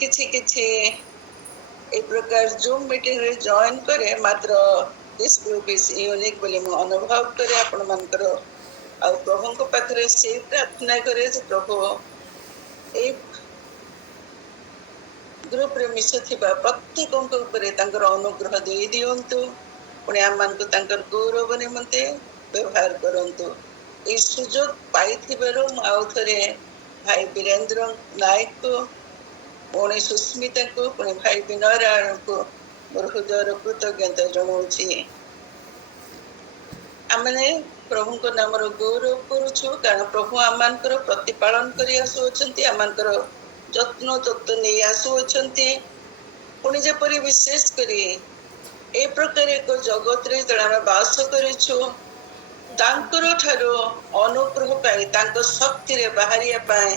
किछि किछि ए प्रकार जूम मीटिंग रे जॉइन करे मात्र दिस ग्रुप इज यूनिक बोले मु अनुभव करे आपण मानकर आ प्रभु को पाखरे से प्रार्थना करे जे प्रभु ए ग्रुप रे मिसुथिबा प्रत्येकଙ୍କ ଉପରେ ତାଙ୍କର ଅନୁଗ୍ରହ ଦେଇ ଦିଅନ୍ତୁ ପୁଣି ଆମମାନଙ୍କୁ ତାଙ୍କର ଗୌରବ ନିମନ୍ତେ ବ୍ୟବହାର କରନ୍ତୁ। এই ସୁଯୋଗ ପାଇଥିବାରୁ ମୁଁ ଆଉ ଥରେ ଭାଇ ବୀରେନ୍ଦ୍ର ନାୟକକୁ ପୁଣି ସୁସ୍ମିତାକୁ ପୁଣି ଭାଇ ବିନୟ ରାୟଙ୍କୁ ମୋର ହୃଦୟର କୃତଜ୍ଞତା ଜଣାଉଛି। ଆମେ ପ୍ରଭୁଙ୍କ ନାମର ଗୌରବ କରୁଛୁ କାରଣ ପ୍ରଭୁ ଆମମାନଙ୍କର ପ୍ରତିପାଳନ କରି ଆସୁଅଛନ୍ତି, ଆମମାନଙ୍କର ଯତ୍ନ ତତ୍ତ୍ୱ ନେଇ ଆସୁଅଛନ୍ତି। ପୁଣି ଯେପରି ବିଶେଷ କରି ଏ ପ୍ରକାର ଏକ ଜଗତରେ ଯେତେବେଳେ ଆମେ ବାସ କରିଛୁ ତାଙ୍କର ଠାରୁ ଅନୁଗ୍ରହ ପାଇ ତାଙ୍କ ଶକ୍ତିରେ ବାହାରିବା ପାଇଁ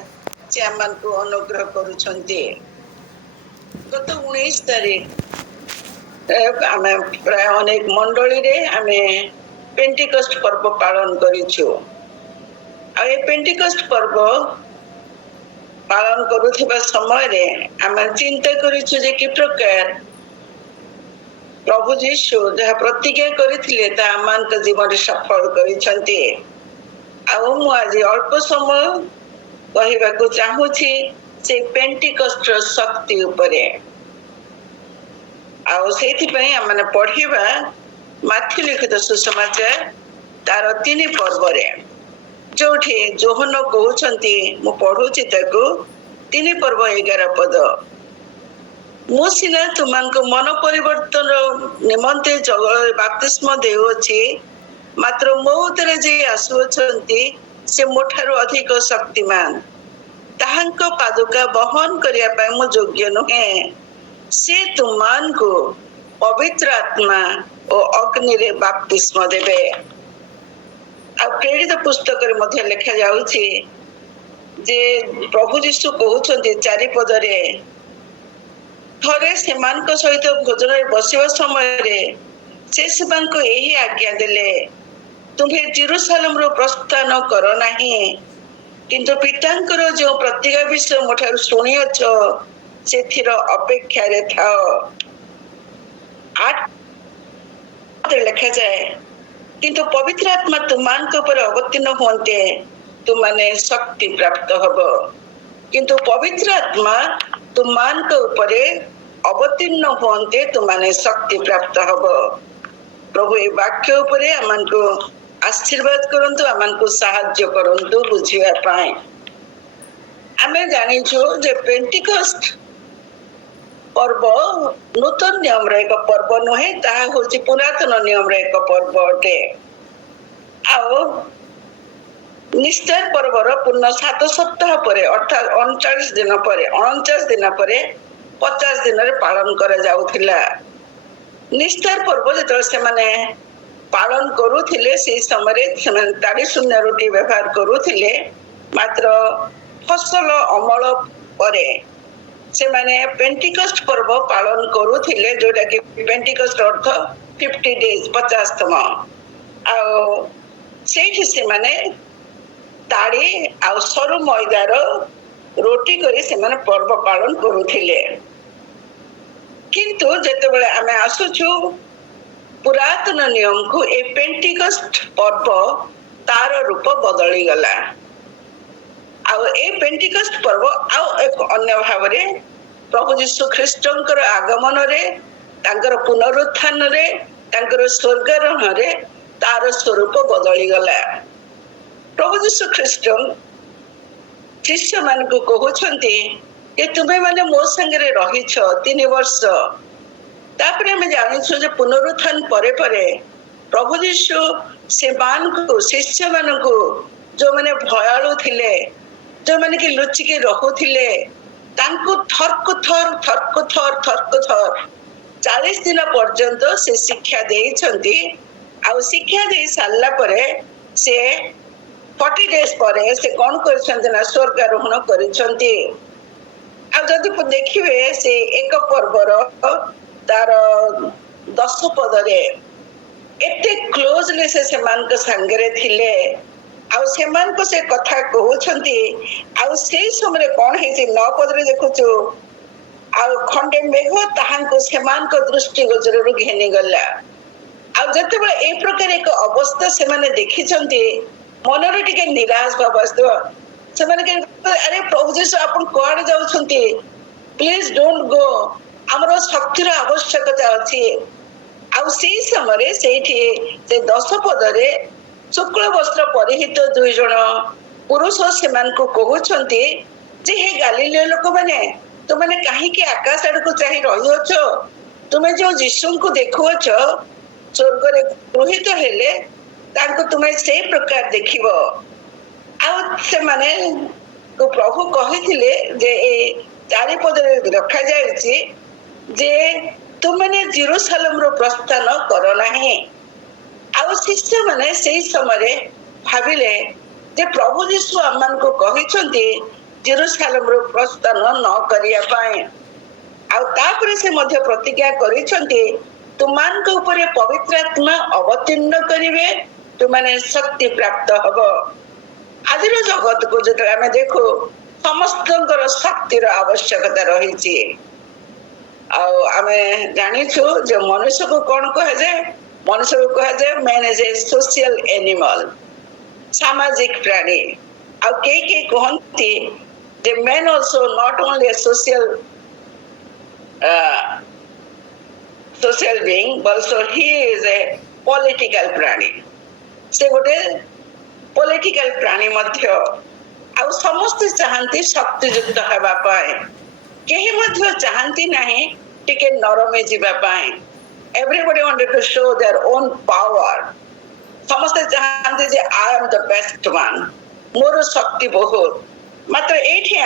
ସେ ଆମମାନଙ୍କୁ ଅନୁଗ୍ରହ କରୁଛନ୍ତି। ଗତ 19 ତାରିଖ ଆମେ ପ୍ରାୟ ଅନେକ ମଣ୍ଡଳୀରେ ଆମେ पेंटिकस्ट पर्व पालन करिछु। आ ए पेंटिकस्ट पर्व पालन करुथिबा समय रे हम चिंता करिछु जे कि प्रकार प्रभु यीशु जहा प्रतिज्ञा करिथिले ता आमान के जीवन रे सफल करिसंती। आ मु आज अल्प समय कहिबा को चाहूछि से पेंटिकस्ट शक्ति उपरे आ सेथि पई हमने पढिबा माथ्यू लिखित सुसमाचार तार 3 पर्व रे जोठी जोहन कहउछंती मु पढुछि ताकू 3 पर्व 11 पद मु सिना तुमनको मन परिवर्तन निमंते जगत बपतिस्मा देउछि मात्र मोतरे जे आसुछंती से मोठारो अधिक शक्तिमान ताहांको पादुका बहन करिया पय मु योग्य नहे से तुमनको पवित्र आत्मा और अग्नि रे बपतिस्मा देबे। आ प्रेरित पुस्तक रे मध्ये लिखा जाउछि जे प्रभु यीशु कहउछन्ती 4 पद रे थरे सेमानक सहित भोजन रे बसिबा समय रे से सेमानको एही आज्ञा देले तुम्हे जेरूशलेम रो प्रस्थान करो नाही किंतु पितांकर जो प्रतिज्ञा विषय मोठार सुनियछ सेथिर अपेक्षा रे थाओ। 8 लिखा जाए किंतु पवित्र आत्मा तुमको ऊपर अवतीर्ण होते तुमने शक्ति प्राप्त हब किंतु पवित्र आत्मा तुमको ऊपर अवतीर्ण होते तुमने शक्ति प्राप्त हब। प्रभु ए वाक्य ऊपर हमको आशीर्वाद करंतु हमको सहाय्य करंतु बुझिया पाए। आमे जानिछु जे पेंटिकस्ट पर्व नूतन नियम रे एक पर्व नहे ताहा होची पुरातन नियम रे एक पर्व अटे। आओ निस्तर पर्व रो पूर्ण 7 सप्ताह परे अर्थात 39 दिन परे 49 दिन परे 50 दिन रे पालन करा जाउथिला। निस्तर पर्व जेतो से माने पालन करूथिले से समय रे समान ताड़ी शून्य रोटी व्यवहार करूथिले मात्र फसल अमल परे से माने पेंटिकस्ट पर्व पालन करूथिले जोटा कि पेंटिकस्ट अर्थ 50 डेज 50तम आ सेठी से माने ताड़ी आ सरू मैदार रोटी करी से माने पर्व पालन करूथिले। किंतु जेते बेले हमें आसुछु पुरातन नियम को ए पेंटिकस्ट पर्व तार रूप बदली गला। आ ए पेंटिकस्ट पर्व आ एक अन्य भाव रे प्रभु यीशु ख्रीष्टंकर आगमन रे तांकर पुनरुत्थान रे तांकर स्वर्गारोहण रे तार स्वरूप बदली गला। प्रभु यीशु ख्रीष्ट शिष्य मान को कहउछंती कि तुमे माने मो संगे रे रहिछ 3 वर्ष तापरे हम जानिछु जे पुनरुत्थान परे परे प्रभु यीशु से मान को शिष्य मान को जो माने भयालु थिले जो माने कि लुचि के रहुथिले तांको थरक थर 40 दिन पर्यंत से शिक्षा देइछंती आ शिक्षा दे साला परे से 40 डेज परे से कोन करछंती ना स्वर्गारोहण करछंती। आ जदि देखिबे से एक पर्वर तार 10 पद रे एते क्लोजली से समान के संगरे थिले आ समान को से कथा कहउछंती आ से समय कोन हेछि 9 पद रे देखुछु ଆଉ ଖଣ୍ଡେ ମେଘ ତାହାଙ୍କୁ ସେମାନଙ୍କ ଦୃଷ୍ଟି ଗୋଚରରୁ ଘେନିଗଲା। ଆଉ ଯେତେବେଳେ ଏଇ ପ୍ରକାର ଏକ ଅବସ୍ଥା ସେମାନେ ଦେଖିଛନ୍ତି ମନରେ ଟିକେ ନିରାଶ ଭାବ ଆସିଥିବ। ସେମାନେ ଆରେ ପ୍ରଭୁ ଯୀଶୁ ଆପଣ କୁଆଡେ ଯାଉଛନ୍ତି, ପ୍ଲିଜ ଡୋଣ୍ଟ ଗୋ, ଆମର ଶକ୍ତିର ଆବଶ୍ୟକତା ଅଛି। ଆଉ ସେଇ ସମୟରେ ସେଇଠି ସେ 10 ପଦରେ ଶୁକ୍ଳ ବସ୍ତ୍ର ପରିହିତ 2 ଜଣ ପୁରୁଷ ସେମାନଙ୍କୁ କହୁଛନ୍ତି ଯେ ହେ ଗାଲିଲୀୟ ଲୋକମାନେ, ତୁମେ କାହିଁକି ଆକାଶ ଆଡକୁ ଚାହିଁ ରହିଅଛ? ତୁମେ ଯୋଉ ଯୀଶୁଙ୍କୁ ଦେଖୁଅଛ ସ୍ୱର୍ଗରେ ଗୃହୀତ ହେଲେ ତାଙ୍କୁ ତୁମେ ସେଇ ପ୍ରକାର ଦେଖିବ। ଆଉ ସେମାନେ ପ୍ରଭୁ କହିଥିଲେ ଯେ ଏ 4 ପଦରେ ରଖାଯାଇଛି ଯେ ତୁମେ ଜେରୁସାଲେମରୁ ପ୍ରସ୍ଥାନ କର ନାହିଁ। ଆଉ ଶିଷ୍ୟମାନେ ସେଇ ସମୟରେ ଭାବିଲେ ଯେ ପ୍ରଭୁ ଯୀଶୁ ଆମମାନଙ୍କୁ କହିଛନ୍ତି ଜେରୁସାଲେମରୁ ପ୍ରସ୍ଥାନ ନ କରିବା ପାଇଁ। ଆଉ ତାପରେ ସେ ମଧ୍ୟ ପ୍ରତିଜ୍ଞା କରିଛନ୍ତି ତୁମାନଙ୍କ ଉପରେ ପବିତ୍ର ଆତ୍ମା ଅବତୀର୍ଣ୍ଣ କରିବେ, ତୁମାନେ ଶକ୍ତି ପ୍ରାପ୍ତ ହବ। ଆଜିର ଜଗତକୁ ଯେତେବେଳେ ଆମେ ଦେଖୁ ସମସ୍ତଙ୍କର ଶକ୍ତିର ଆବଶ୍ୟକତା ରହିଛି। ଆଉ ଆମେ ଜାଣିଛୁ ଯେ ମନୁଷ୍ୟକୁ କଣ କୁହାଯାଏ? ମନୁଷ୍ୟକୁ କୁହାଯାଏ man is a social animal, ସାମାଜିକ ପ୍ରାଣୀ। ଆଉ କେହି କୁହନ୍ତି ଯେ man also not only A social being, but so he is a political ପ୍ରାଣୀ। ସେ ଗୋଟେ ପଲିଟିକାଲ ପ୍ରାଣୀ ମଧ୍ୟ। ଆଉ ସମସ୍ତେ ଚାହାନ୍ତି ଶକ୍ତିଯୁକ୍ତ ହେବା ପାଇଁ, କେହି ମଧ୍ୟ ଚାହାନ୍ତି ନାହିଁ ଟିକେ ନରମେ ଯିବା ପାଇଁ। Everybody wanted to show their own power. ସମସ୍ତେ ଚାହାନ୍ତି ଯେ I am the best one, ମୋର ଶକ୍ତି ବହୁତ। ମାତ୍ର ଏଇଠି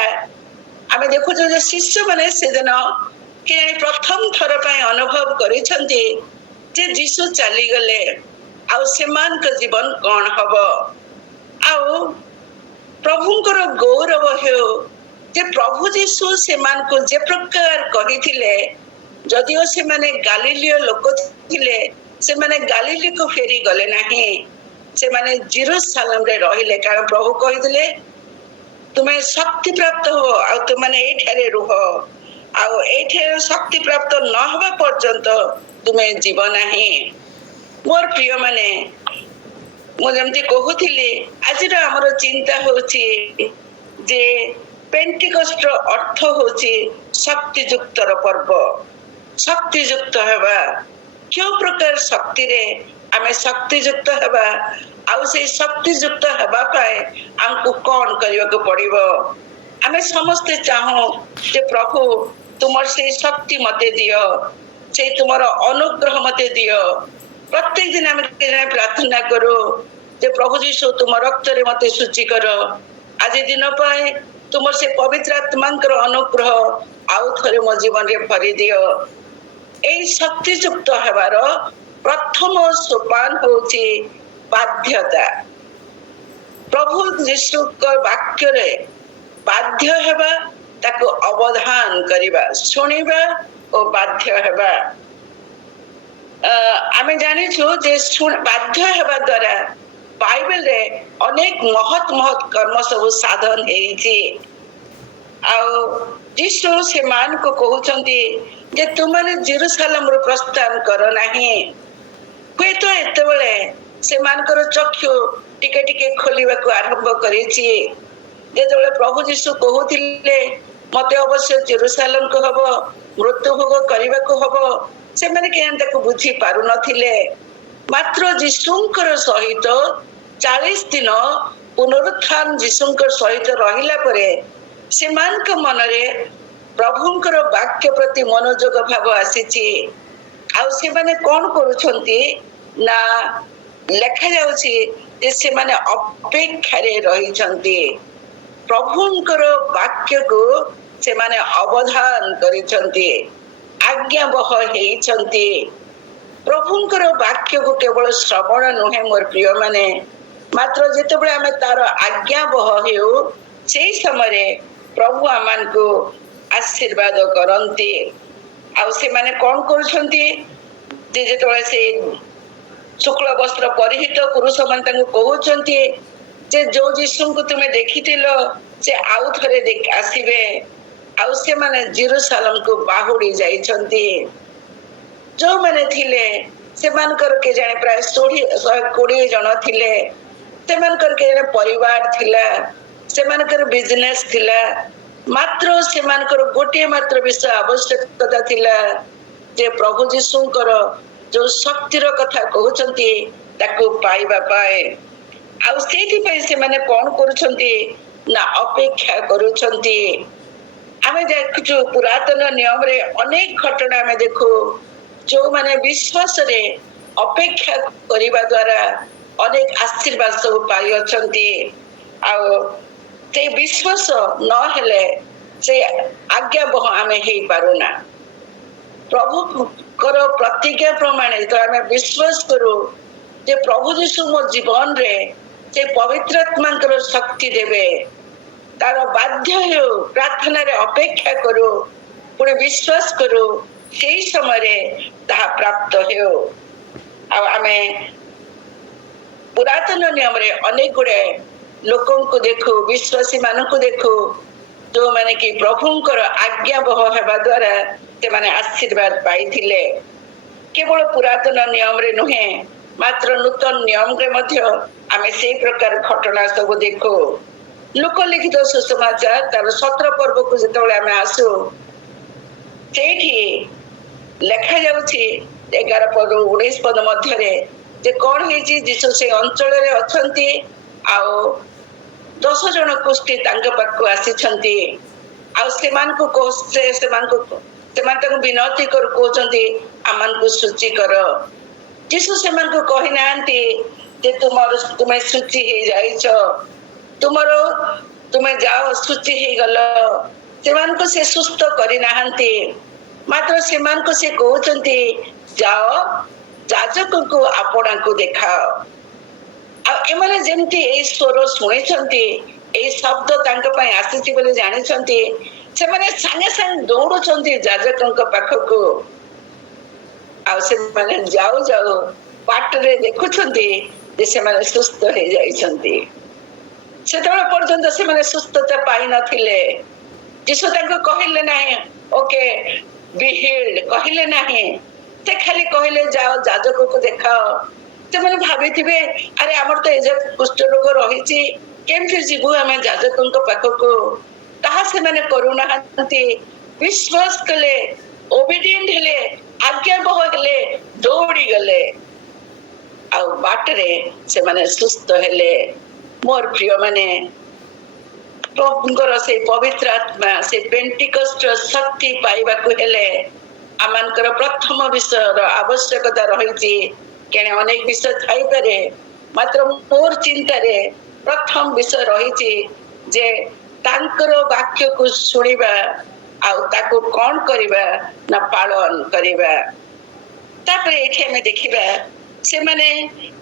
ଆମେ ଦେଖୁଛୁ ଯେ ଶିଷ୍ୟମାନେ ସେଦିନ ପ୍ରଥମ ଥର ପାଇଁ ଅନୁଭବ କରିଛନ୍ତି ଯେ ଯୀଶୁ ଚାଲିଗଲେ ଆଉ ସେମାନଙ୍କ ଜୀବନ କଣ ହବ। ଆଉ ପ୍ରଭୁଙ୍କର ଗୌରବ ହେଉ ଯେ ପ୍ରଭୁ ଯୀଶୁ ସେମାନଙ୍କୁ ଯେ ପ୍ରକାର କହିଥିଲେ, ଯଦିଓ ସେମାନେ ଗାଲିଲୀୟ ଲୋକ ଥିଲେ ସେମାନେ ଗାଲିଲୀକୁ ଫେରି ଗଲେ ନାହିଁ, ସେମାନେ ଜେରୁସାଲେମରେ ରହିଲେ। କାରଣ ପ୍ରଭୁ କହିଥିଲେ ତୁମେ ଶକ୍ତି ପ୍ରାପ୍ତ ହୁଅ ଆଉ ତୁମେ ଏଇଠାରେ ରୁହ, ଆଉ ଏଇଠାରେ ଶକ୍ତି ପ୍ରାପ୍ତ ନ ହେବା ପର୍ଯ୍ୟନ୍ତ ତୁମେ ଯିବ ନାହିଁ। ମୋର ପ୍ରିୟ ମାନେ, ମୁଁ ଯେମିତି କହୁଥିଲି ଆଜିର ଆମର ଚିନ୍ତା ହଉଛି ଯେ ପେଣ୍ଟିକଷ୍ଟର ଅର୍ଥ ହଉଛି ଶକ୍ତିଯୁକ୍ତର ପର୍ବ। ଶକ୍ତିଯୁକ୍ତ ହେବା, କେଉଁ ପ୍ରକାର ଶକ୍ତିରେ ଆମେ ଶକ୍ତିଯୁକ୍ତ ହେବା, ଆଉ ସେଇ ଶକ୍ତିଯୁକ୍ତ ହେବା ପାଇଁ ଆମକୁ କଣ କରିବାକୁ ପଡିବ? ଆମେ ସମସ୍ତେ ଚାହୁଁ ଯେ ପ୍ରଭୁ ତୁମର ସେଇ ଶକ୍ତି ମତେ ଦିଅ, ସେଇ ତୁମର ଅନୁଗ୍ରହ ମତେ ଦିଅ। ପ୍ରତ୍ୟେକ ଦିନ ଆମେ ପ୍ରାର୍ଥନା କରୁ ଯେ ପ୍ରଭୁ ଯୀଶୁ ତୁମ ରକ୍ତରେ ମତେ ଶୁଚି କର, ଆଜି ଦିନ ପାଇଁ ତୁମର ସେ ପବିତ୍ର ଆତ୍ମାଙ୍କର ଅନୁଗ୍ରହ ଆଉ ଥରେ ମୋ ଜୀବନରେ ଭରି ଦିଅ। ଏଇ ଶକ୍ତିଯୁକ୍ତ ହେବାର ପ୍ରଥମ ସୋପାନ ହଉଛି ବାଧ୍ୟତା। ପ୍ରଭୁ ଯୀଶୁଙ୍କ ବାକ୍ୟରେ ବାଧ୍ୟ ହେବା, ତାକୁ ଅବଧାନ କରିବା, ଶୁଣିବା ଓ ବାଧ୍ୟ ହେବା। ଆମେ ଜାଣିଛୁ ଯେ ବାଧ୍ୟ ହେବା ଦ୍ୱାରା ବାଇବେଲରେ ଅନେକ ମହତ କର୍ମ ସବୁ ସାଧନ ହେଇଛି। ଆଉ ଯୀଶୁ ସେମାନଙ୍କୁ କହୁଛନ୍ତି ଯେ ତୁମେ ଜେରୁସାଲେମରୁ ପ୍ରସ୍ଥାନ କର ନାହିଁ। ହୁଏତ ଏତେବେଳେ ସେମାନଙ୍କର ଚକ୍ଷୁ ଟିକେ ଟିକେ ଖୋଲିବାକୁ ଆରମ୍ଭ କରିଛି। ଯେତେବେଳେ ପ୍ରଭୁ ଯୀଶୁ କହୁଥିଲେ ମତେ ଅବଶ୍ୟ ଜେରୁସାଲେମକୁ ହବ, ମୃତ୍ୟୁଭୋଗ କରିବାକୁ ହବ, ସେମାନେ କେମିତି ତାକୁ ବୁଝି ପାରୁନଥିଲେ। ମାତ୍ର ଯୀଶୁଙ୍କର ସହିତ 40 ଦିନ ପୁନରୁତ୍ଥାନ ଯୀଶୁଙ୍କ ସହିତ ରହିଲା ପରେ ସେମାନଙ୍କ ମନରେ ପ୍ରଭୁଙ୍କର ବାକ୍ୟ ପ୍ରତି ମନୋଯୋଗ ଭାବ ଆସିଛି। ଆଉ ସେମାନେ କଣ କରୁଛନ୍ତି ନା ଲେଖା ଯାଉଛି ଯେ ସେମାନେ ଅପେକ୍ଷାରେ ରହିଛନ୍ତି। ପ୍ରଭୁଙ୍କର ବାକ୍ୟକୁ ସେମାନେ ଅବଧାନ କରିଛନ୍ତି, ଆଜ୍ଞାବହ ହେଇଛନ୍ତି। ପ୍ରଭୁଙ୍କର ବାକ୍ୟକୁ କେବଳ ଶ୍ରବଣ ନୁହେଁ ମୋର ପ୍ରିୟ ମାନେ, ମାତ୍ର ଯେତେବେଳେ ଆମେ ତାର ଆଜ୍ଞାବହ ହେଉ ସେଇ ସମୟରେ ପ୍ରଭୁ ଆମମାନଙ୍କୁ ଆଶୀର୍ବାଦ କରନ୍ତି। ଆଉ ସେମାନେ କଣ କରୁଛନ୍ତି ଯେ ଯେତେବେଳେ ସେ ଶୁକ୍ଳ ବସ୍ତ୍ର ପରିହିତ ପୁରୁଷ ମାନେ ତାଙ୍କୁ କହୁଛନ୍ତି ଯେ ଯୋଉ ଯୀଶୁଙ୍କୁ ତୁମେ ଦେଖିଥିଲ ସେ ଆଉ ଥରେ ଆସିବେ, ଆଉ ସେମାନେ ଜେରୁସାଲେମକୁ ବାହୁଡ଼ି ଯାଇଛନ୍ତି। ଯୋଉମାନେ ଥିଲେ ସେମାନଙ୍କର କେଜାଣି ପ୍ରାୟ 120 ଜଣ ଥିଲେ। ସେମାନଙ୍କର କେଜାଣି ପରିବାର ଥିଲା, ସେମାନଙ୍କର ବିଜନେସ୍ ଥିଲା। ମାତ୍ର ସେମାନଙ୍କର ଗୋଟିଏ ମାତ୍ର ବିଷୟ ଆବଶ୍ୟକତା ଥିଲା ଯେ ପ୍ରଭୁ ଯୀଶୁଙ୍କର ଯୋଉ ଶକ୍ତିର କଥା କହୁଛନ୍ତି ତାକୁ ପାଇବା ପାଇଁ। ଆଉ ସେଇଥିପାଇଁ ସେମାନେ କଣ କରୁଛନ୍ତି ନା ଅପେକ୍ଷା କରୁଛନ୍ତି। ଆମେ ଦେଖୁଛୁ ପୁରାତନ ନିୟମରେ ଅନେକ ଘଟଣା ଆମେ ଦେଖୁ, ଯୋଉମାନେ ବିଶ୍ୱାସରେ ଅପେକ୍ଷା କରିବା ଦ୍ୱାରା ଅନେକ ଆଶୀର୍ବାଦ ସବୁ ପାଇଅଛନ୍ତି। ଆଉ ସେଇ ବିଶ୍ୱାସ ନହେଲେ ସେ ଆଜ୍ଞାବହ ଆମେ ହେଇପାରୁନା। ପ୍ରଭୁଙ୍କର ପ୍ରତିଜ୍ଞା ପ୍ରମାଣିତ ଆମେ ବିଶ୍ୱାସ କରୁ ଯେ ପ୍ରଭୁ ଯୀଶୁ ମୋ ଜୀବନରେ ସେ ପବିତ୍ରାତ୍ମାଙ୍କର ଶକ୍ତି ଦେବେ। ତାର ବାଧ୍ୟ ହେଉ, ପ୍ରାର୍ଥନାରେ ଅପେକ୍ଷା କରୁ, ପୁଣି ବିଶ୍ୱାସ କରୁ, ସେଇ ସମୟରେ ତାହା ପ୍ରାପ୍ତ ହେଉ। ଆଉ ଆମେ ପୁରାତନ ନିୟମରେ ଅନେକ ଗୁଡ଼େ ଲୋକଙ୍କୁ ଦେଖୁ, ବିଶ୍ୱାସୀ ମାନଙ୍କୁ ଦେଖୁ, ଯୋଉମାନେ କି ପ୍ରଭୁଙ୍କର ଆଜ୍ଞାବହ ହେବା ଦ୍ୱାରା ସେମାନେ ଆଶୀର୍ବାଦ ପାଇଥିଲେ। କେବଳ ପୁରାତନ ନିୟମରେ ନୁହେଁ, ମାତ୍ର ନୂତନ ନିୟମରେ ମଧ୍ୟ ଆମେ ସେଇ ପ୍ରକାର ଘଟଣା ସବୁ ଦେଖୁ। ଲୋକଲିଖିତ ସୁସମାଚାର ତାର 17 ପର୍ବକୁ ଯେତେବେଳେ ଆମେ ଆସୁ, ସେଇଠି ଲେଖାଯାଉଛି 11 ପଦ 19 ପଦ ମଧ୍ୟରେ ଯେ କଣ ହେଇଛି, ଯୀଶୁ ସେ ଅଞ୍ଚଳରେ ଅଛନ୍ତି। ଆଉ 10 ଜଣ କୁଷ୍ଠୀ ତାଙ୍କ ପାଖକୁ ଆସିଛନ୍ତି। ଆଉ ସେମାନେ ତାଙ୍କୁ ବିନତି କରି କହୁଛନ୍ତି ଆମମାନଙ୍କୁ ଶୁଚି କର। ଯୀଶୁ ସେମାନଙ୍କୁ କହିନାହାନ୍ତି ଯେ ତୁମେ ଶୁଚି ହେଇଯାଇଛ, ତୁମେ ଯାଅ ଶୁଚି ହେଇଗଲ। ସେମାନଙ୍କୁ ସେ ସୁସ୍ଥ କରିନାହାନ୍ତି, ମାତ୍ର ସେମାନଙ୍କୁ ସେ କହୁଛନ୍ତି ଯାଅ ଯାଜକଙ୍କୁ ଆପଣଙ୍କୁ ଦେଖାଅ। ଆଉ ଏମାନେ ଯେମିତି ଏଇ ସ୍ୱର ଶୁଣିଛନ୍ତି, ଏଇ ଶବ୍ଦ ତାଙ୍କ ପାଇଁ ଆସିଛି ବୋଲି ଜାଣିଛନ୍ତି, ସେମାନେ ସାଙ୍ଗେ ସାଙ୍ଗେ ଦୌଡୁଛନ୍ତି ଯାଜକଙ୍କ ପାଖକୁ। ଆଉ ସେମାନେ ଯାଉ ଯାଉ ବାଟରେ ଦେଖୁଛନ୍ତି ଯେ ସେମାନେ ସୁସ୍ଥ ହେଇଯାଇଛନ୍ତି। ସେତେବେଳେ ପର୍ଯ୍ୟନ୍ତ ସେମାନେ ସୁସ୍ଥତା ପାଇନଥିଲେ। ଯୀଶୁ ତାଙ୍କୁ କହିଲେ ନାହିଁ ଓକେ ବି ହିଲ୍ଡ, କହିଲେ ନାହିଁ। ସେ ଖାଲି କହିଲେ ଯାଅ ଯାଜକଙ୍କୁ ଦେଖାଅ। ସେମାନେ ଭାବିଥିବେ ଆରେ ଆମର ତ ଏ ଯେ କୁଷ୍ଠ ରୋଗ ରହିଛି, କେମିତି ଯିବୁ ଆମେ ଯାଜକଙ୍କ ପାଖକୁ। ତାହା ସେମାନେ କରୁନାହାନ୍ତି। ବିଶ୍ୱାସ କଲେ, ଓବିଡିଏଣ୍ଟ ହେଲେ, ଆଜ୍ଞାବହ ହେଲେ, ଦୌଡ଼ି ଗଲେ। ଆଉ ବାଟରେ ସେମାନେ ସୁସ୍ଥ ହେଲେ। ମୋର ପ୍ରିୟ ମାନେ, ପ୍ରଭୁଙ୍କର ସେଇ ପବିତ୍ର ଆତ୍ମା, ସେ ପେଣ୍ଟିକଷ୍ଟର ଶକ୍ତି ପାଇବାକୁ ହେଲେ ଆମମାନଙ୍କର ପ୍ରଥମ ବିଷୟର ଆବଶ୍ୟକତା ରହିଛି। କେଣେ ଅନେକ ବିଷୟ ଥାଇପାରେ, ମାତ୍ର ମୋର ଚିନ୍ତାରେ ପ୍ରଥମ ବିଷୟ ରହିଛି ଯେ ତାଙ୍କର ବାକ୍ୟକୁ ଶୁଣିବା ଆଉ ତାକୁ କଣ କରିବା ନା ପାଳନ କରିବା। ତାପରେ ଏଠି ଆମେ ଦେଖିବା ସେମାନେ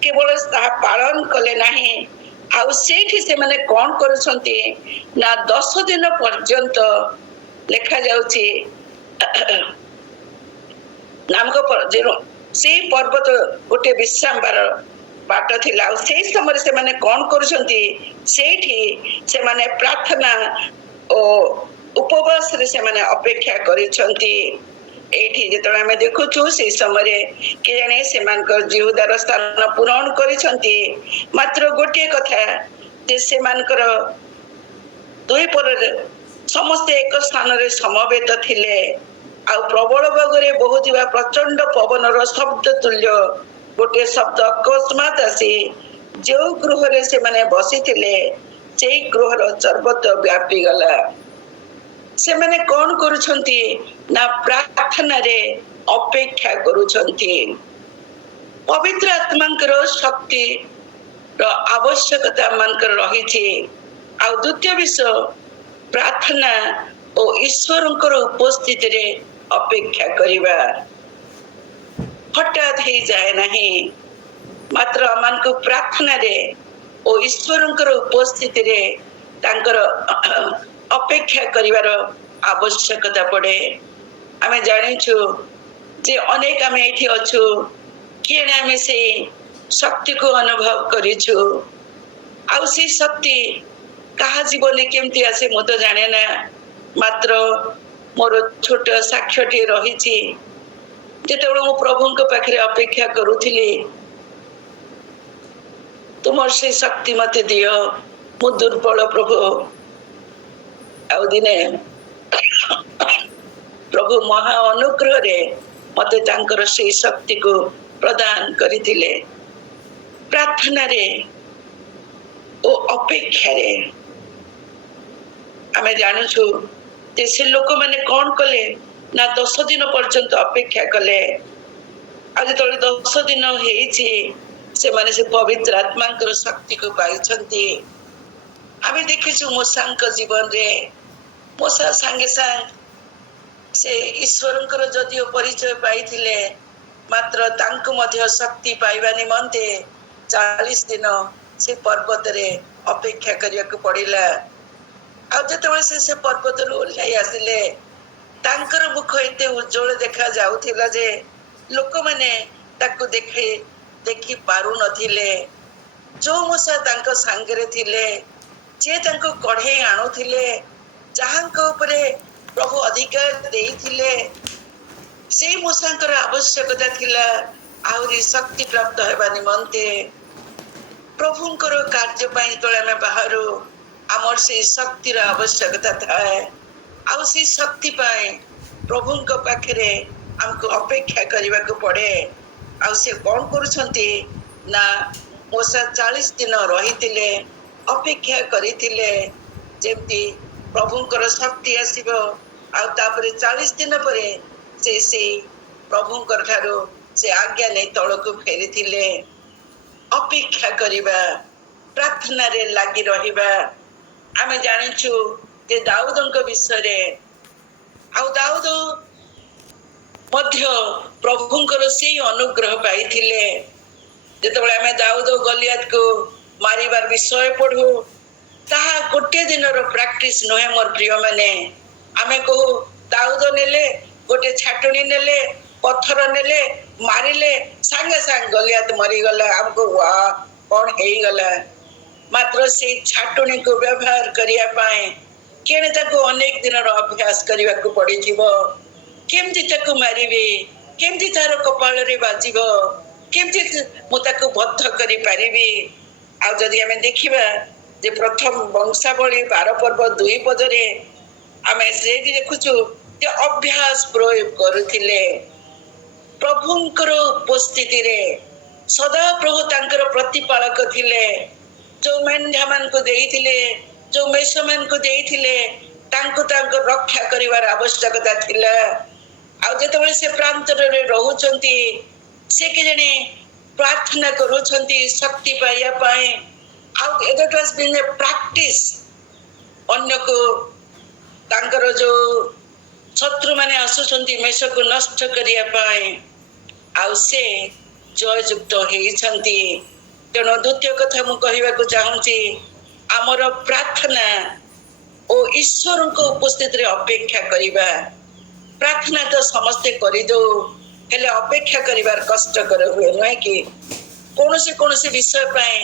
କେବଳ ତାହା ପାଳନ କଲେ ନାହିଁ, ଆଉ ସେଇଠି ସେମାନେ କଣ କରୁଛନ୍ତି ନା 10 ଦିନ ପର୍ଯ୍ୟନ୍ତ ଲେଖାଯାଉଛି ନାମକ ସେଇ ପର୍ବତ ଗୋଟେ ବିଶ୍ରାମବାର ବାଟ ଥିଲା। ଆଉ ସେଇ ସମୟରେ ସେମାନେ କଣ କରୁଛନ୍ତି, ସେଇଠି ସେମାନେ ପ୍ରାର୍ଥନା ଓ ଉପବାସରେ ସେମାନେ ଅପେକ୍ଷା କରିଛନ୍ତି। ଏଇଠି ଯେତେବେଳେ ଆମେ ଦେଖୁଛୁ ସେଇ ସମୟରେ କେଜାଣି ସେମାନଙ୍କର ଜିହୁଦାର ସ୍ଥାନ ପୂରଣ କରିଛନ୍ତି। ମାତ୍ର ଗୋଟିଏ କଥା ଯେ ସେମାନଙ୍କର ଦୁଇ ପରରେ ସମସ୍ତେ ଏକ ସ୍ଥାନରେ ସମବେତ ଥିଲେ। ଆଉ ପ୍ରବଳ ବେଗରେ ବହୁଥିବା ପ୍ରଚଣ୍ଡ ପବନର ଶବ୍ଦ ତୁଲ୍ୟ ଗୋଟିଏ ଶବ୍ଦ ଅକସ୍ମାତ ଆସି ଯେଉଁ ଗୃହରେ ସେମାନେ ବସିଥିଲେ ସେଇ ଗୃହର ସର୍ବତ୍ର ବ୍ୟାପିଗଲା। ସେମାନେ କଣ କରୁଛନ୍ତି ନା ପ୍ରାର୍ଥନାରେ ଅପେକ୍ଷା କରୁଛନ୍ତି। ପବିତ୍ର ଆତ୍ମାଙ୍କର ଶକ୍ତିର ଆବଶ୍ୟକତା ମାନଙ୍କର ରହିଛି। ଆଉ ଦ୍ୱିତୀୟ ବିଷୟ ପ୍ରାର୍ଥନା ଓ ଈଶ୍ୱରଙ୍କର ଉପସ୍ଥିତିରେ ଅପେକ୍ଷା କରିବା। ହଠାତ୍ ହେଇଯାଏ ନାହିଁ, ମାତ୍ର ଆମମାନଙ୍କୁ ପ୍ରାର୍ଥନାରେ ଓ ଈଶ୍ୱରଙ୍କର ଉପସ୍ଥିତିରେ ତାଙ୍କର ଅପେକ୍ଷା କରିବାର ଆବଶ୍ୟକତା ପଡେ। ଆମେ ଜାଣିଛୁ ଯେ ଅନେକ ଆମେ ଏଇଠି ଅଛୁ, କିଏ ଆମେ ସେଇ ଶକ୍ତିକୁ ଅନୁଭବ କରିଛୁ। ଆଉ ସେଇ ଶକ୍ତି କାହା ଜୀବନରେ କେମିତି ଆସେ ମୁଁ ତ ଜାଣେ ନା, ମାତ୍ର ମୋର ଛୋଟ ସାକ୍ଷ୍ୟଟିଏ ରହିଛି। ଯେତେବେଳେ ମୁଁ ପ୍ରଭୁଙ୍କ ପାଖରେ ଅପେକ୍ଷା କରୁଥିଲି, ତୁମର ସେ ଶକ୍ତି ମତେ ଦିଅ, ମୁଁ ଦୁର୍ବଳ ପ୍ରଭୁ। ଆଉ ଦିନେ ପ୍ରଭୁ ମହା ଅନୁଗ୍ରହରେ ମତେ ତାଙ୍କର ସେଇ ଶକ୍ତିକୁ ପ୍ରଦାନ କରିଥିଲେ। ପ୍ରାର୍ଥନାରେ ଓ ଅପେକ୍ଷାରେ ଆମେ ଜାଣୁଛୁ ଯେ ସେ ଲୋକମାନେ କଣ କଲେ ନା 10 ଦିନ ପର୍ଯ୍ୟନ୍ତ ଅପେକ୍ଷା କଲେ। ଆଉ ଯେତେବେଳେ 10 ଦିନ ହେଇଛି, ସେମାନେ ସେ ପବିତ୍ର ଆତ୍ମାଙ୍କର ଶକ୍ତିକୁ ପାଇଛନ୍ତି। ଆମେ ଦେଖିଛୁ ମୂଷାଙ୍କ ଜୀବନରେ ମୂଷା ସାଙ୍ଗେ ସାଙ୍ଗେ ସେ ଈଶ୍ୱରଙ୍କର ଯଦିଓ ପରିଚୟ ପାଇଥିଲେ, ମାତ୍ର ତାଙ୍କୁ ମଧ୍ୟ ଶକ୍ତି ପାଇବା ନିମନ୍ତେ 40 ଦିନ ସେ ପର୍ବତରେ ଅପେକ୍ଷା କରିବାକୁ ପଡିଲା। ଆଉ ଯେତେବେଳେ ସେ ପର୍ବତରୁ ଓହ୍ଲାଇ ଆସିଲେ, ତାଙ୍କର ମୁଖ ଏତେ ଉଜ୍ଜଳ ଦେଖା ଯାଉଥିଲା ଯେ ଲୋକମାନେ ତାକୁ ଦେଖି ପାରୁନଥିଲେ। ଯୋଉ ମୂଷା ତାଙ୍କ ସାଙ୍ଗରେ ଥିଲେ, ଯିଏ ତାଙ୍କୁ କଢେଇ ଆଣୁଥିଲେ, ଯାହାଙ୍କ ଉପରେ ପ୍ରଭୁ ଅଧିକାର ଦେଇଥିଲେ, ସେଇ ମୂଷାଙ୍କର ଆବଶ୍ୟକତା ଥିଲା ଆହୁରି ଶକ୍ତି ପ୍ରାପ୍ତ ହେବା ନିମନ୍ତେ। ପ୍ରଭୁଙ୍କର କାର୍ଯ୍ୟ ପାଇଁ ଯେତେବେଳେ ଆମେ ବାହାରୁ, ଆମର ସେଇ ଶକ୍ତିର ଆବଶ୍ୟକତା ଥାଏ। ଆଉ ସେଇ ଶକ୍ତି ପାଇଁ ପ୍ରଭୁଙ୍କ ପାଖରେ ଆମକୁ ଅପେକ୍ଷା କରିବାକୁ ପଡେ। ଆଉ ସେ କଣ କରୁଛନ୍ତି ନା ମୂଷା 40 ଦିନ ରହିଥିଲେ, ଅପେକ୍ଷା କରିଥିଲେ ଯେମିତି ପ୍ରଭୁଙ୍କର ଶକ୍ତି ଆସିବ। ଆଉ ତାପରେ 40 ଦିନ ପରେ ସେ ସେଇ ପ୍ରଭୁଙ୍କର ଠାରୁ ସେ ଆଜ୍ଞା ନେଇ ତଳକୁ ଫେରିଥିଲେ। ଅପେକ୍ଷା କରିବା, ପ୍ରାର୍ଥନାରେ ଲାଗି ରହିବା। ଆମେ ଜାଣିଛୁ ଯେ ଦାଉଦଙ୍କ ବିଷୟରେ, ଆଉ ଦାଉଦ ମଧ୍ୟ ପ୍ରଭୁଙ୍କର ସେଇ ଅନୁଗ୍ରହ ପାଇଥିଲେ। ଯେତେବେଳେ ଆମେ ଦାଉଦ ଗଲିଆତକୁ ମାରିବାର ବିଷୟ ପଢୁ, ତାହା ଗୋଟିଏ ଦିନର ପ୍ରାକ୍ଟିସ ନୁହେଁ ମୋର ପ୍ରିୟ ମାନେ। ଆମେ କହୁ ଦାଉଦ ନେଲେ, ଗୋଟେ ଛାଟୁଣୀ ନେଲେ, ପଥର ନେଲେ, ମାରିଲେ, ସାଙ୍ଗେ ସାଙ୍ଗେ ଗଲିଆତ ମରିଗଲା। ଆମକୁ ୱା କଣ ହେଇଗଲା। ମାତ୍ର ସେଇ ଛାଟୁଣୀକୁ ବ୍ୟବହାର କରିବା ପାଇଁ କେଣେ ତାକୁ ଅନେକ ଦିନର ଅଭ୍ୟାସ କରିବାକୁ ପଡିଯିବ। କେମିତି ତାକୁ ମାରିବି, କେମିତି ତାର କପାଳରେ ବାଜିବ, କେମିତି ମୁଁ ତାକୁ ବଦ୍ଧ କରିପାରିବି। ଆଉ ଯଦି ଆମେ ଦେଖିବା ଯେ ପ୍ରଥମ ବଂଶାବଳୀ 12 ପର୍ବ 2 ପଦରେ ଆମେ ସେଇଠି ଦେଖୁଛୁ ଯେ ଅଭ୍ୟାସ ପ୍ରୟୋଗ କରୁଥିଲେ ପ୍ରଭୁଙ୍କର ଉପସ୍ଥିତିରେ। ସଦା ପ୍ରଭୁ ତାଙ୍କର ପ୍ରତିପାଳକ ଥିଲେ। ଯୋଉ ମେଣ୍ଢା ମାନଙ୍କୁ ଦେଇଥିଲେ, ଯୋଉ ମେଷ ମାନଙ୍କୁ ଦେଇଥିଲେ, ତାଙ୍କୁ ତାଙ୍କର ରକ୍ଷା କରିବାର ଆବଶ୍ୟକତା ଥିଲା। ଆଉ ଯେତେବେଳେ ସେ ପ୍ରାନ୍ତରରେ ରହୁଛନ୍ତି, ସେ କେଜାଣି ପ୍ରାର୍ଥନା କରୁଛନ୍ତି ଶକ୍ତି ପାଇବା ପାଇଁ। ଆଉ that has been a practice। ଅନ୍ୟକୁ ତାଙ୍କର ଯୋଉ ଶତ୍ରୁ ମାନେ ଆସୁଛନ୍ତି ମେଷକୁ ନଷ୍ଟ କରିବା ପାଇଁ, ଆଉ ସେ ଜୟଯୁକ୍ତ ହେଇଛନ୍ତି। ତେଣୁ ଦ୍ୱିତୀୟ କଥା ମୁଁ କହିବାକୁ ଚାହୁଁଛି, ଆମର ପ୍ରାର୍ଥନା ଓ ଈଶ୍ୱରଙ୍କ ଉପସ୍ଥିତିରେ ଅପେକ୍ଷା କରିବା। ପ୍ରାର୍ଥନା ତ ସମସ୍ତେ କରିଦଉ, ହେଲେ ଅପେକ୍ଷା କରିବାର କଷ୍ଟକର ହୁଏ, ନୁହେଁ କି? କୌଣସି ବିଷୟ ପାଇଁ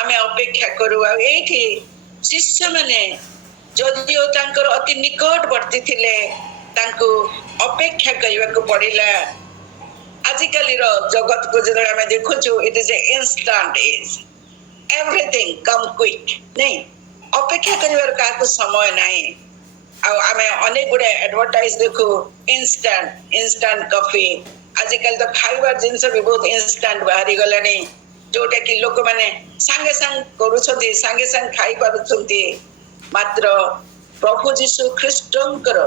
ଆମେ ଅପେକ୍ଷା କରୁ। ଆଉ ଏଇଠି ଶିଷ୍ୟମାନେ ଯଦିଓ ତାଙ୍କର ଅତି ନିକଟବର୍ତ୍ତୀ ଥିଲେ, ତାଙ୍କୁ ଅପେକ୍ଷା କରିବାକୁ ପଡିଲା। ଆଜିକାଲିର ଜଗତକୁ ଯେତେବେଳେ ଆମେ ଦେଖୁଛୁ, it is a instant age, everything come quick, ନାଇଁ? ଅପେକ୍ଷା କରିବାର କାହାକୁ ସମୟ ନାହିଁ। ଆଉ ଆମେ ଅନେକ ଗୁଡେ ଆଡଭର୍ଟାଇଜ ଦେଖୁ, ଇନଷ୍ଟାଣ୍ଟ କଫି। ଆଜିକାଲି ତ ଖାଇବାର ଜିନିଷ ବି ବହୁତ ଇନଷ୍ଟାଣ୍ଟ ବାହାରି ଗଲାଣି, ଯୋଉଟା କି ଲୋକମାନେ ସାଙ୍ଗେ ସାଙ୍ଗେ କରୁଛନ୍ତି, ସାଙ୍ଗେ ସାଙ୍ଗେ ଖାଇ ପାରୁଛନ୍ତି। ମାତ୍ର ପ୍ରଭୁ ଯୀଶୁ ଖ୍ରୀଷ୍ଟଙ୍କର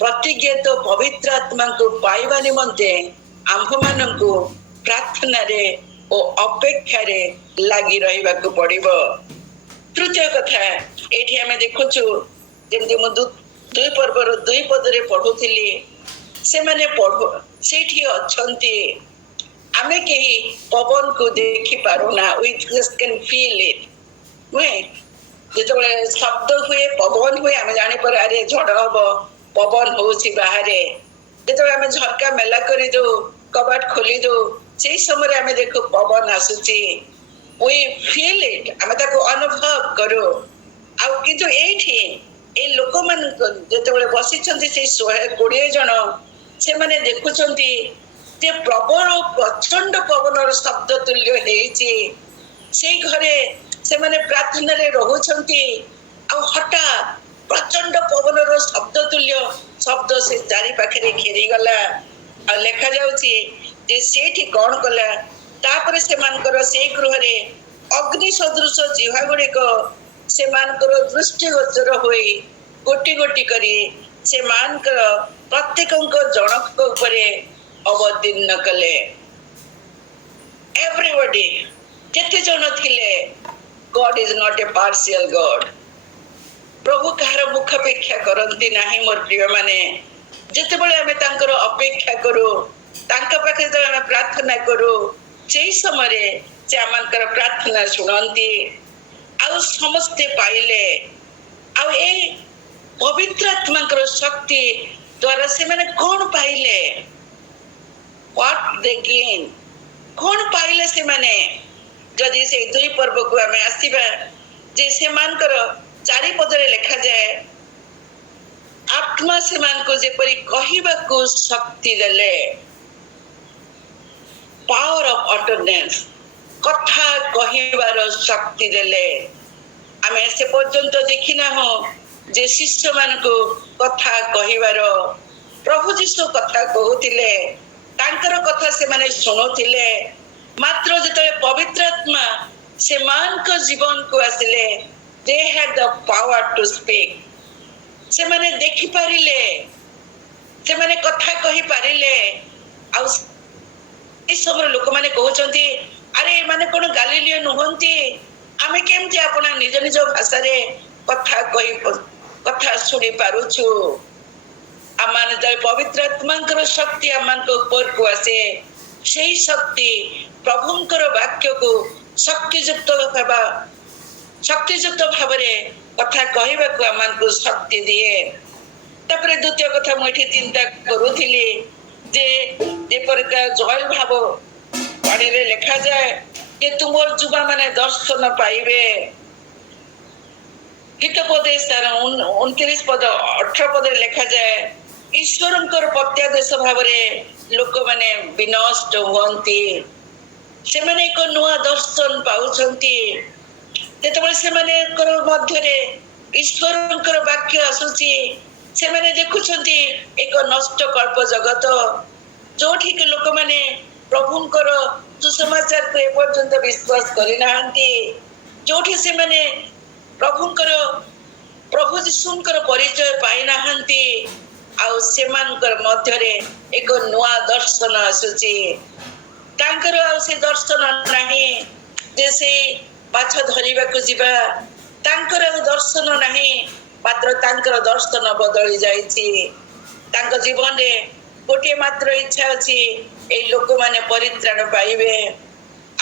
ପ୍ରତିଜ୍ଞାତ ପବିତ୍ର ଆତ୍ମାଙ୍କୁ ପାଇବା ନିମନ୍ତେ ଆମ୍ଭମାନଙ୍କୁ ପ୍ରାର୍ଥନାରେ ଓ ଅପେକ୍ଷାରେ ଲାଗି ରହିବାକୁ ପଡିବ। ତୃତୀୟ କଥା, ଏଇଠି ଆମେ ଦେଖୁଛୁ ଯେମିତି ମୁଁ 2 ପର୍ବର 2 ପଦରେ ପଢୁଥିଲି, ସେମାନେ ସେଇଠି ଅଛନ୍ତି। ଆମେ କେହି ପବନକୁ ଦେଖି ପାରୁନା, we just can feel it, ନୁହେଁ? ଯେତେବେଳେ ଶବ୍ଦ ହୁଏ, ପବନ ହୁଏ, ଆମେ ଜାଣିପାରୁ ଆରେ ଝଡ ହବ, ପବନ ହଉଛି ବାହାରେ। ଯେତେବେଳେ ଆମେ ଝରକା ମେଲା କରିଦଉ, କବାଟ ଖୋଲି ଦଉ, ସେଇ ସମୟରେ ଆମେ ଦେଖୁ ପବନ ଆସୁଛି। we feel it, ଆମେ ତାକୁ ଅନୁଭବ କରୁ। ଆଉ କିନ୍ତୁ ଏଇଠି ए लोक मान जेतेबेले बसिछन्ति से 120 जन से माने देखुछन्ति जे प्रबल प्रचंड पवनर शब्द तुल्य हेछि से घरे से माने प्रार्थना रे रहुछन्ति आ हठात प्रचंड पवनर शब्द तुल्य शब्द से चारि पाखरे घेरी गला आ लेखा जाउछि जे सेठी कोन कला तापर से मानकर से गृह रे अग्नि सदृश जीवा गुड़िक से मानकर दृष्टिगोचर होई गोटी गोटी करी से मानकर प्रत्येक जनक उपरे अवतीर्ण कले एवरीबॉडी केते जन थिले God is not a partial God प्रभु कहार मुख अपेक्षा करती नाही मोर प्रिय माने जेतेबेले आमे तांकर अपेक्षा करू तांका पाखे जब आमे प्रार्थना करू सेही समय से आमनकर प्रार्थना शुणती आउ समस्ते पाइले आउ ए पवित्र आत्माकर शक्ति द्वारा से माने कौन पाइले व्हाट दे गेन कौन पाइले से माने जदि से दुई पर्व को आमे आसीबा जे से मानकर चारि पदरे लिखा जाए आत्मा से मान को जेपरि कहिबा को शक्ति देले पावर ऑफ अटरनेस कथा कहिबार शक्ति देले आमे से पर्यंत देखिना हो जे शिष्य मान को कथा कहिबार प्रभु जीशु कथा कहूतिले तांकर कथा से माने सुनुतिले मात्र जतले पवित्र आत्मा से मान को जीवन को आसिले they had the power to speak से माने देखि पारिले से माने कथा कहि पारिले आ ई सब लोक माने कहउचंती अरे माने कोन गालिलियो नहंती आमे केमति आपना निज निज भाषा रे कथा कहि कथा सुनि पारुछु आमान जय पवित्र आत्मांकर शक्ति आमान को ऊपर को आसे सेही शक्ति प्रभुंकर वाक्य को शक्तियुक्त भावरे कथा कहबा को आमान को शक्ति दिए तापरे द्वितीय कथा मुठी चिंता करूथिली जे जेपरका जय भाव पानी रे लिखा जाए कि तुमर जुबा माने दर्शन पाइबे गीतोपदेश 29 पद 18 पद लिखा जाए ईश्वरंकर प्रत्यादेश भावरे लोक माने विनष्ट हुअंती से माने एक नुआ दर्शन पाउछंती जेतबे से माने कर मध्य रे ईश्वरंकर वाक्य आसुची से माने देखुछंती एक नष्ट कल्प जगत जोठी के लोक माने प्रभुंकर सुसमाचार को एपर्यंत विश्वास करिनाहंती जोठी से माने प्रभुंकर प्रभु जीशुंकर परिचय पाइनाहंती आउ सेमानकर मध्य रे एक नुआ दर्शन आसुची तांकर आउ से दर्शन नाही जैसे पाछ धरिबा को जीवा तांकर आउ दर्शन नाही मात्र तांकर दर्शन बदली जाईची तांक जीवन रे गोटे मात्र इच्छा अछि ए लोक माने परित्राण पाइबे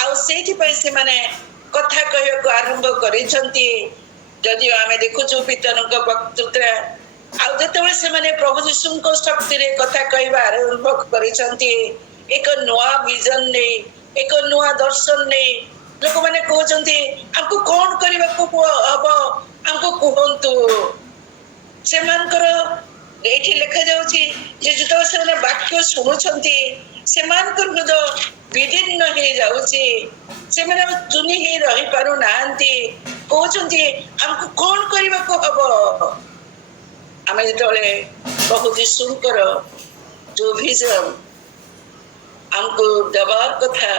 आउ सेठी पई से माने कथा कहय को आरंभ करिसंती जदि आमे देखुछु पितरक वक्तृत्व आउ जेतेबे से माने प्रभु यीशुंको शक्ति रे कथा कहबा आरंभ करिसंती एक नुआ विजन नै एक नुआ दर्शन नै लोक माने कहउचंती हमको कोन करबा को हबो हमको कहंतु से मानकर एठी लिखा जाउची जे जतो से वाक्य सुनुछंती से मानकर हृदय विदीर्ण हे जाउची से माने चुनी हे रही पारु नांती कहउचंती हमको कोन करबा को हबो आमे जतले प्रभु यीशुंकर जो विजन हमको दबार कथा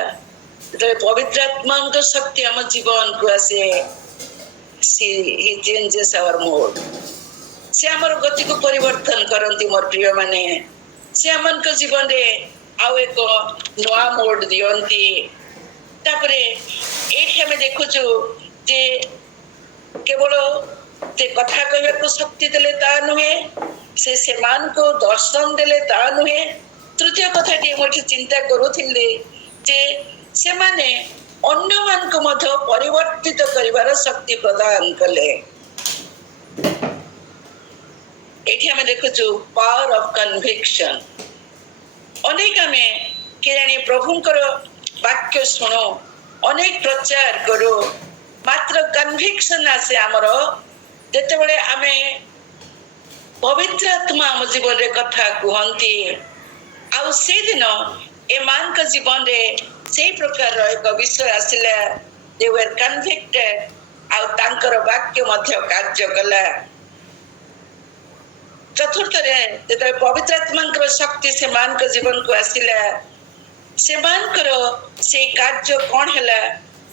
जतले पवित्र आत्मा का शक्ति हम जीवन को आसे he changes our mood से हमर गति को परिवर्तन करंती मोर प्रिय माने से हमन के जीवन रे आउ एक नवा मोड दियंती तापरे एठी हमें देखुछु जे केवल ते कथा कहबे को शक्ति देले ता नहे से सेमान को दर्शन देले ता नहे तृतीय कथाटी मोठी चिंता करूथिले जे से माने अन्य मान को मध्य परिवर्तित करिवार शक्ति प्रदान कले एठी हमें देखुछु पावर ऑफ कन्विक्शन अनेक हमें केरानी प्रभुंकर वाक्य सुनो अनेक प्रचार करो मात्र कन्विक्शन आसे हमरो जेतेबेले आमे पवित्र आत्मा आम जीवन रे कथा कहती आउ से दिन एमान का जीवन रे से प्रकार एक विषय आसिला दे वर कन्विक्टेड आउ तांकर वाक्य मध्य कार्य कला चतुर्थ रे जेते पवित्र आत्मा शक्ति से मान का जीवन को आसिला से मान करो से कार्य कौन हैला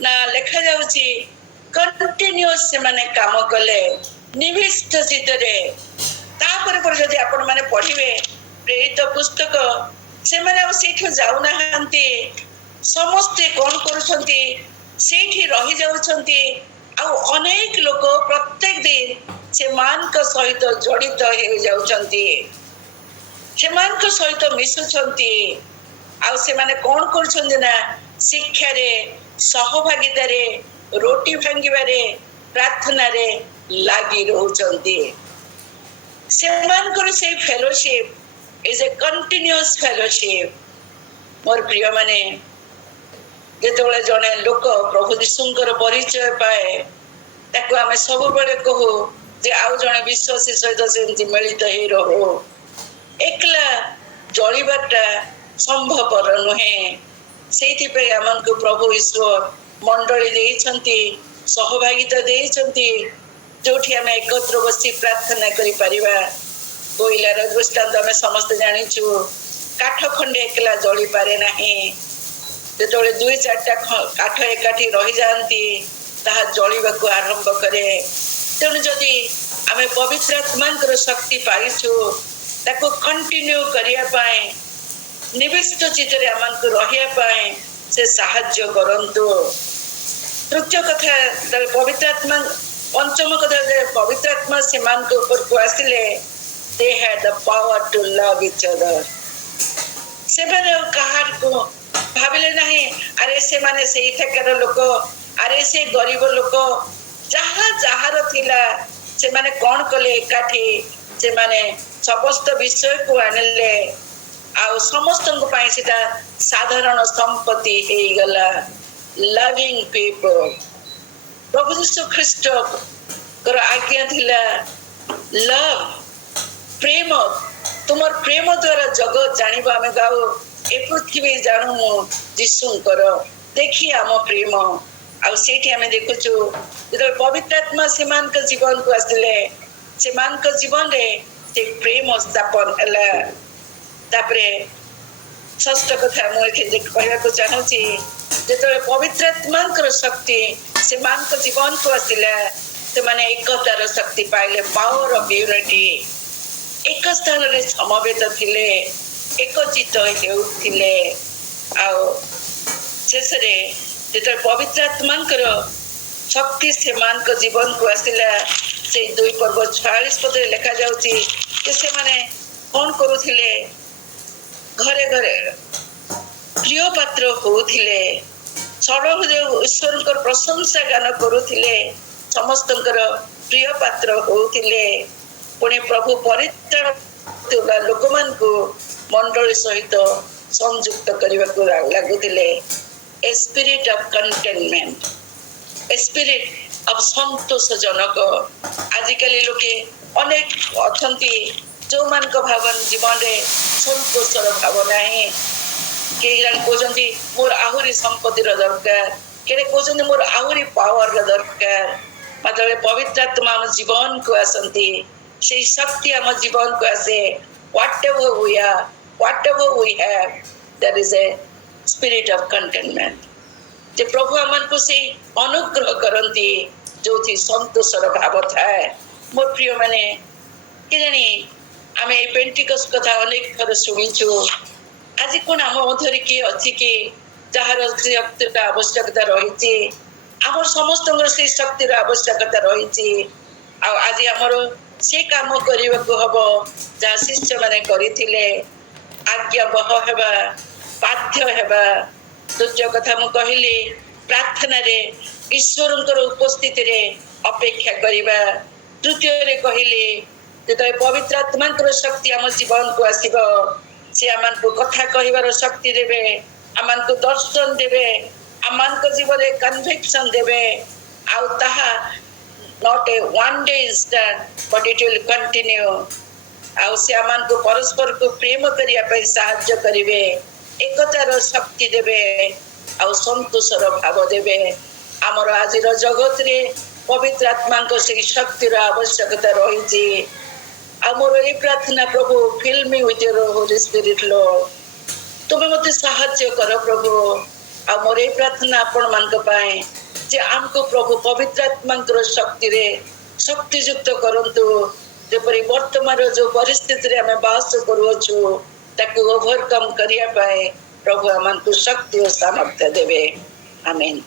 ना लिखा जाउची कंटिन्यूअस से माने काम कले निविष्ट चित्तरे तापर पर जदि आपण माने पढिबे प्रेरित पुस्तक से माने अब सेठो जाउ ना हंती समस्त कोन करूछंती सेठी रहि जाउछंती आ अनेक लोक प्रत्येक दिन से मान का सहित जड़ित हो जाउछंती से मान का सहित मिसुछंती आ से माने कोन करूछंती ना शिक्षा रे सहभागिता रे रोटी भांगिबारे प्रार्थना रे लागी रहउछंती सेमानकर से fellowship is a continuous fellowship मोर प्रिय माने जेतबेले जने लोक प्रभु यीशुंकर परिचय पाए ताको आमे सब बेले कहू जे आउ जने विश्वासी सहित सेमति मिलित हे रहो एकला जळिबाटा संभवपर नुहे सेति पे आमनको प्रभु ईश्वर मंडली देइछंती सहभागिता देइछंती जोठी आमे एकत्र बसी प्रार्थना करि परिबा कोइलार दृष्टांत आमे समस्त जानिछु काठ खंडे एकला जळि पारे नाही जेतबेले दुई चारटा काठ एकाठी रहि जानती ताहा जळिबाकू आरंभ करे तेणु जदि आमे पवित्र आत्मांकर शक्ति पाइछु ताको कंटिन्यू करिया पाए निविष्ट चित्तरे आमनको रहिया पाए से साहाय्य करंतु तृतीय कथा पवित्र आत्मा पंचम कथा पवित्र आत्मा से मान के ऊपर को आसिले they had the power to love each other से माने कहार को भाबिले नहीं अरे से माने से इथकर लोक अरे से गरीब लोक जहा जहार थिला से माने कोन कले एकाठी से माने समस्त विषय को आनले आ समस्त को पाई सेटा साधारण संपत्ति हे गला लविंग पीपल प्रभु यीशु ख्रीष्ट कर आज्ञा थिला लव प्रेम तुमर प्रेम द्वारा जगत जानिबो आमे गाओ ए पृथ्वी जानू यीशु कर देखी आम प्रेम आ सेठी आमे देखुछु जदि पवित्र आत्मा सेमान के जीवन को आसिले सेमान के जीवन रे से प्रेम स्थापन हला तापरे षष्ठ कथा मु एके कहबा को चाहूची जेतबे पवित्र आत्मांकर शक्ति से मान को जीवन को आसिला से माने एकतार शक्ति पाइले पावर ऑफ यूनिटी एक स्थान रे समवेत थिले एकचित हेउथिले आ शेषरे जेतबे पवित्र आत्मांकर शक्ति से मान को जीवन को आसिला से 2 पर्व 46 पद लिखा जाउची कि से माने कोन करूथिले घरे घरे प्रिय पात्र होउथिले सड़क ईश्वर प्रशंसा गान करुथिले समस्तंकर प्रिय पात्र होउथिले पुणे प्रभु परित्राण लोक मान को मंडली सहित संयुक्त करने को लगुथिले a spirit of contentment a spirit of संतोषजनक आजिकल लोके अनेक अछंती जो मान को भावन जीवन रे संतोषर भाव नाही के जान कोजंती मोर आहुरी संपत्ति र दरकार केरे कोजंती मोर आहुरी पावर र दरकार मतलब पवित्र आत्मा हम जीवन को आसंती से शक्ति हम जीवन को आसे whatever we are whatever we have there is a spirit of contentment जे प्रभु हमन को से अनुग्रह करंती जो थी संतोषर भाव थाए मोर प्रिय माने के जानी आमे पेंटिकस कथा अनेक थर सुनिछु आज कोन आम मध्यरे के अछि कि जहार शक्तिर आवश्यकता रहिछि आमर समस्तंगर से शक्तिर आवश्यकता रहिछि आ आज हमर से काम करिबा को हबो जा शिष्य माने करिथिले आज्ञा बह हेबा बाध्य हेबा द्वितीय कथा मु कहिली प्रार्थना रे ईश्वरंकर उपस्थिति रे अपेक्षा करिबा तृतीय रे कहिली जेतबे पवित्र आत्मांकर शक्ति हम जीवन को आसीबो से आमान को कथा कहिबार शक्ति देबे आमान को दर्शन देबे आमान को जीवन रे कन्विक्शन देबे आ ताहा not a one day instant but it will continue ଆଉ ସେ ଆମକୁ ପରସ୍ପରକୁ ପ୍ରେମ କରିବା ପାଇଁ ସାହାଯ୍ୟ କରିବେ, ଏକତାର ଶକ୍ତି ଦେବେ ଆଉ ସନ୍ତୋଷର ଭାବ ଦେବେ। ଆମର ଆଜିର ଜଗତରେ ପବିତ୍ର ଆତ୍ମାଙ୍କ ସେଇ ଶକ୍ତିର ଆବଶ୍ୟକତା ରହିଛି। ଆଉ ମୋର ଏଇ ପ୍ରାର୍ଥନା, ପ୍ରଭୁ fill me with your Holy Spirit Lord, ତୁମେ ମତେ ସାହାଯ୍ୟ କର ପ୍ରଭୁ। ଆଉ ମୋର ଏଇ ପ୍ରାର୍ଥନା ଆପଣମାନଙ୍କ ପାଇଁ ଯେ ଆମକୁ ପ୍ରଭୁ ପବିତ୍ର ଆତ୍ମାଙ୍କର ଶକ୍ତିରେ ଶକ୍ତିଯୁକ୍ତ କରନ୍ତୁ, ଯେପରି ବର୍ତ୍ତମାନର ଯୋଉ ପରିସ୍ଥିତିରେ ଆମେ ବାସ କରୁଅଛୁ ତାକୁ ଓଭରକମ୍ କରିବା ପାଇଁ ପ୍ରଭୁ ଆମକୁ ଶକ୍ତି ଓ ସାମର୍ଥ୍ୟ ଦେବେ। ଆମେନ୍।